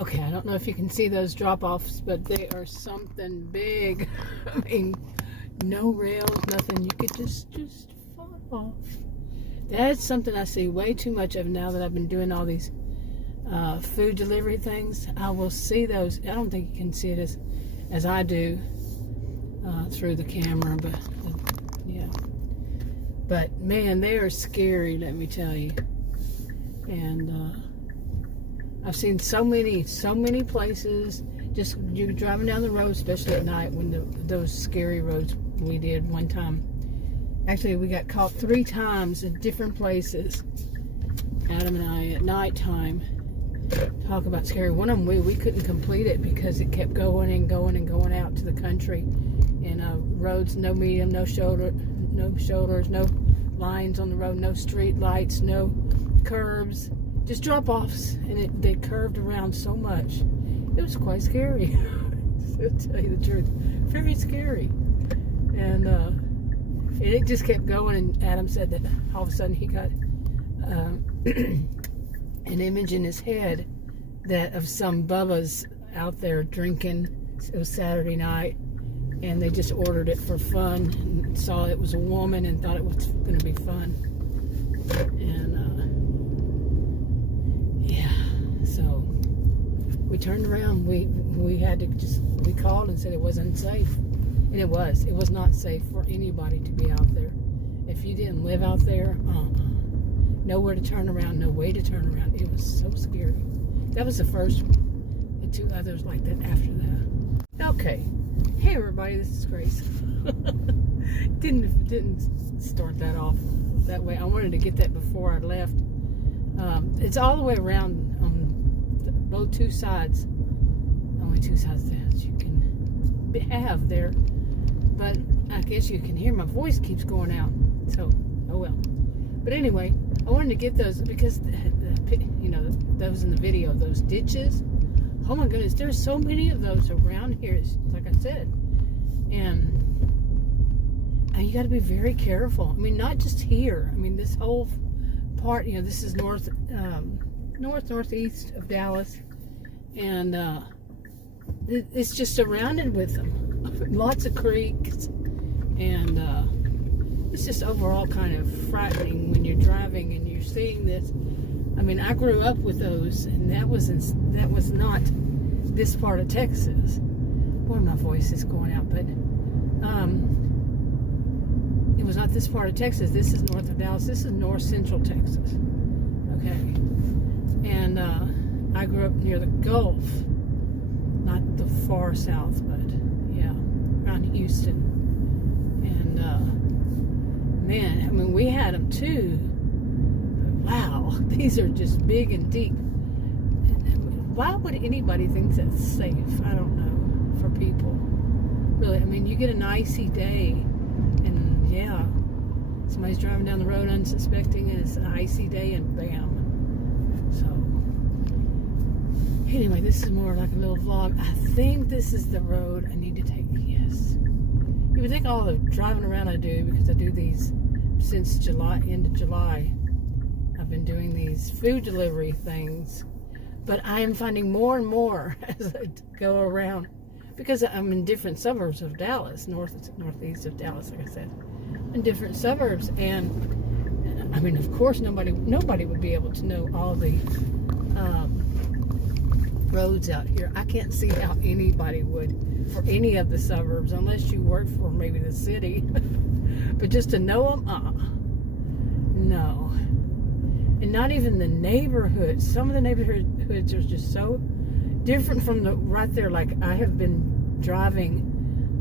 Okay, I don't know if you can see those drop-offs, but they are something big. I mean, no rails, nothing. You could just fall off. That's something I see way too much of now that I've been doing all these food delivery things. I will see those. I don't think you can see it as I do through the camera, but yeah. But man, they are scary, let me tell you. And I've seen so many places. Just you're driving down the road, especially at night when those scary roads we did one time. Actually, we got caught 3 times in different places. Adam and I at nighttime. Talk about scary. One of them we couldn't complete it because it kept going and going and going out to the country. And roads, no medium, no shoulders, no lines on the road, no street lights, no curbs. Just drop-offs, and they curved around so much. It was quite scary, to tell you the truth. Very scary. And it just kept going, and Adam said that all of a sudden he got an image in his head of some Bubba's out there drinking. It was Saturday night, and they just ordered it for fun, and saw it was a woman and thought it was going to be fun. And yeah, so we turned around. We had to we called and said it wasn't safe, and it was not safe for anybody to be out there. If you didn't live out there, nowhere to turn around, no way to turn around. It was so scary. That was the first one, and 2 others like that after that. Okay, hey everybody, this is Grace. Didn't start that off that way. I wanted to get that before I left. It's all the way around on both 2 sides. Only 2 sides that you can have there. But I guess you can hear my voice keeps going out. So, oh well. But anyway, I wanted to get those because, you know, those in the video, those ditches. Oh my goodness, there's so many of those around here, like I said. And you got to be very careful. I mean, not just here. I mean, this whole part, you know, this is northeast of Dallas, and it's just surrounded with them. Lots of creeks, and it's just overall kind of frightening when you're driving and you're seeing this. I mean, I grew up with those, and that was not this part of Texas. Boy, my voice is going out, but it was not this part of Texas. This is north of Dallas. This is north central Texas. Okay. And I grew up near the Gulf. Not the far south, but yeah, around Houston. And man, I mean, we had them too. But wow, these are just big and deep. Why would anybody think that's safe? I don't know, for people. Really, I mean, you get an icy day, and yeah, somebody's driving down the road unsuspecting, and it's an icy day, and bam. So, anyway, this is more like a little vlog. I think this is the road I need to take. Yes. You would think all the driving around I do, because I do these since July, end of July. I've been doing these food delivery things. But I am finding more and more as I go around, because I'm in different suburbs of Dallas, northeast of Dallas, like I said, in different suburbs. And I mean, of course, nobody would be able to know all the roads out here. I can't see how anybody would for any of the suburbs, unless you work for maybe the city. But just to know them, no. And not even the neighborhoods. Some of the neighborhoods are just so different from the right there. Like, I have been driving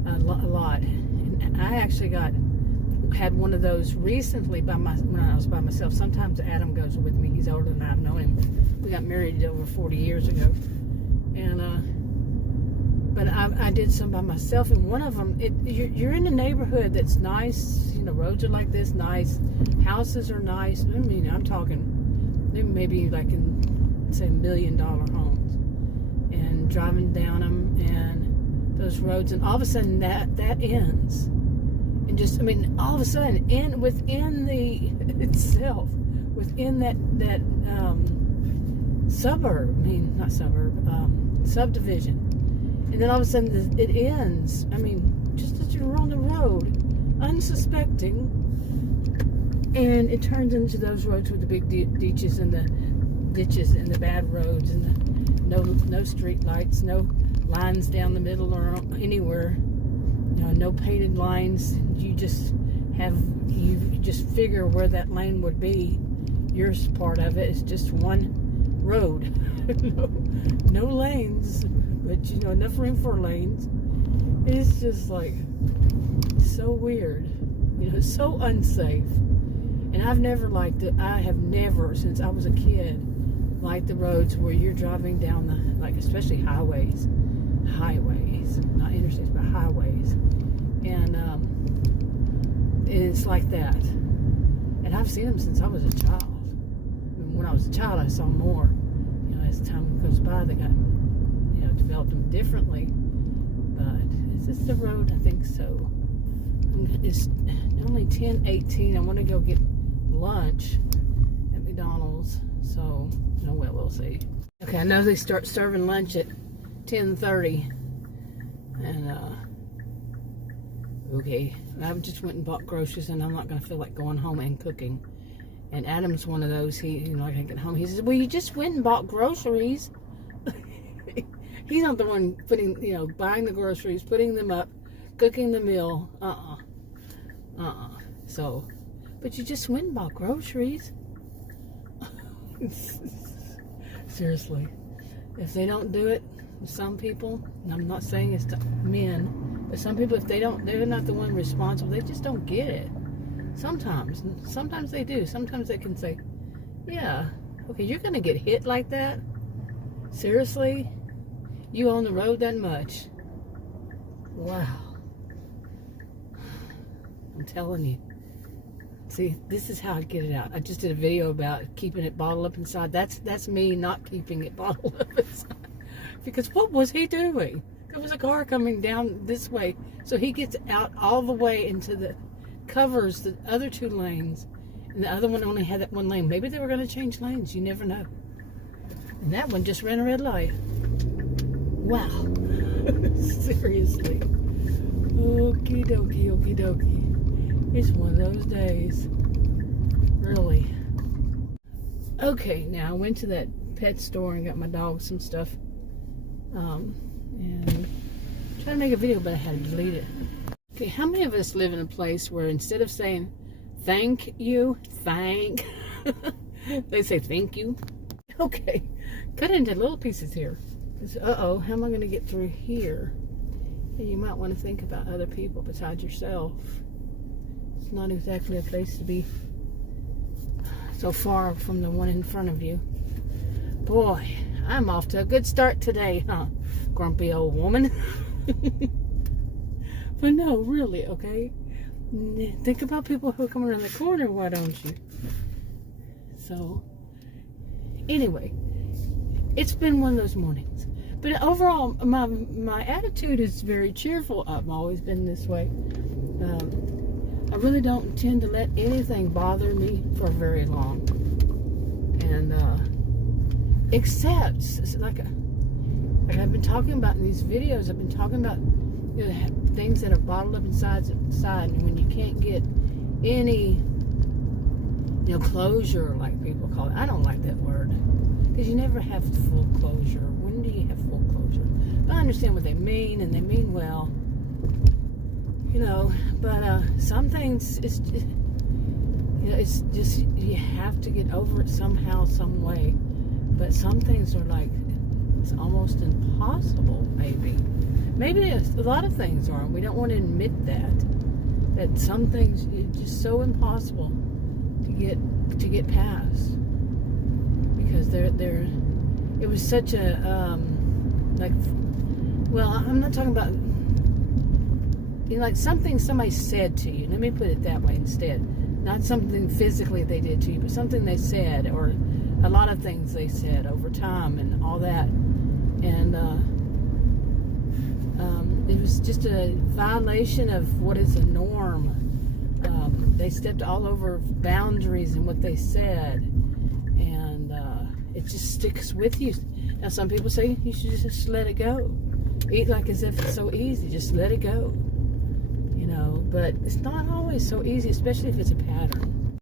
a lot, and I actually had one of those recently when I was by myself. Sometimes Adam goes with me. He's older than I. I've known him. We got married over 40 years ago, and but I did some by myself, and one of them, you're in a neighborhood that's nice. You know, roads are like this, nice. Houses are nice. I mean, I'm talking, they may be like in, say, $1 million homes. And driving down them, and those roads, and all of a sudden that ends. And just, I mean, all of a sudden, within the itself, within that subdivision. And then all of a sudden it ends. I mean, just as you're on the road, unsuspecting, and it turns into those roads with the big ditches and the and the bad roads and the no street lights, no lines down the middle or anywhere. No painted lines. You just figure where that lane would be. Your part of it is just one road. no lanes, but enough room for lanes. It's just like so weird, so unsafe. And I've never liked it. I have never, since I was a kid, liked the roads where you're driving down especially highways, not interstates, but highways, and it's like that. And I've seen them since I was a child. When I was a child, I saw more. As time goes by, they got, developed them differently. But is this the road? I think so. It's only 10:18. I want to go get lunch at McDonald's. So, we'll see. Okay, I know they start serving lunch at 10:30. And, okay. I just went and bought groceries, and I'm not going to feel like going home and cooking. And Adam's one of those, I can get home. He says, well, you just went and bought groceries. He's not the one buying the groceries, putting them up, cooking the meal. So, but you just went and bought groceries. Seriously. If they don't do it, some people, and I'm not saying it's men, but some people, if they're not the one responsible, they just don't get it. Sometimes they do. Sometimes they can say, yeah, okay, you're going to get hit like that? Seriously? You on the road that much? Wow. I'm telling you. See, this is how I get it out. I just did a video about keeping it bottled up inside. That's me not keeping it bottled up inside. Because what was he doing? There was a car coming down this way. So he gets out all the way into the covers the other two lanes, and the other one only had that one lane. Maybe they were going to change lanes. You never know. And that one just ran a red light. Wow. Seriously. Okie dokie, okie dokie. It's one of those days. Really. Okay, now I went to that pet store and got my dog some stuff. And trying to make a video, but I had to delete it. Okay, how many of us live in a place where instead of saying thank you, they say thank you? Okay, cut it into little pieces here. Uh-oh, how am I going to get through here? And you might want to think about other people besides yourself. It's not exactly a place to be so far from the one in front of you. Boy, I'm off to a good start today, huh? Grumpy old woman. But no, really, okay? Think about people who are coming around the corner, why don't you? So, anyway, it's been one of those mornings. But overall, my attitude is very cheerful. I've always been this way. I really don't tend to let anything bother me for very long. And, except, like I've been talking about in these videos, I've been talking about things that are bottled up inside, and when you can't get any, closure, like people call it. I don't like that word, because you never have full closure. When do you have full closure? But I understand what they mean, and they mean well, but some things, it's just, you have to get over it somehow, some way. But some things are like, it's almost impossible, maybe. Maybe a lot of things aren't. We don't want to admit that some things are just so impossible to get past, because it was such a I'm not talking about like something somebody said to you. Let me put it that way instead. Not something physically they did to you, but something they said, or a lot of things they said over time and all that. And it was just a violation of what is a norm. They stepped all over boundaries in what they said, and it just sticks with you. Now some people say you should just let it go. Eat like as if it's so easy. Just let it go. You know, but it's not always so easy, especially if it's a pattern.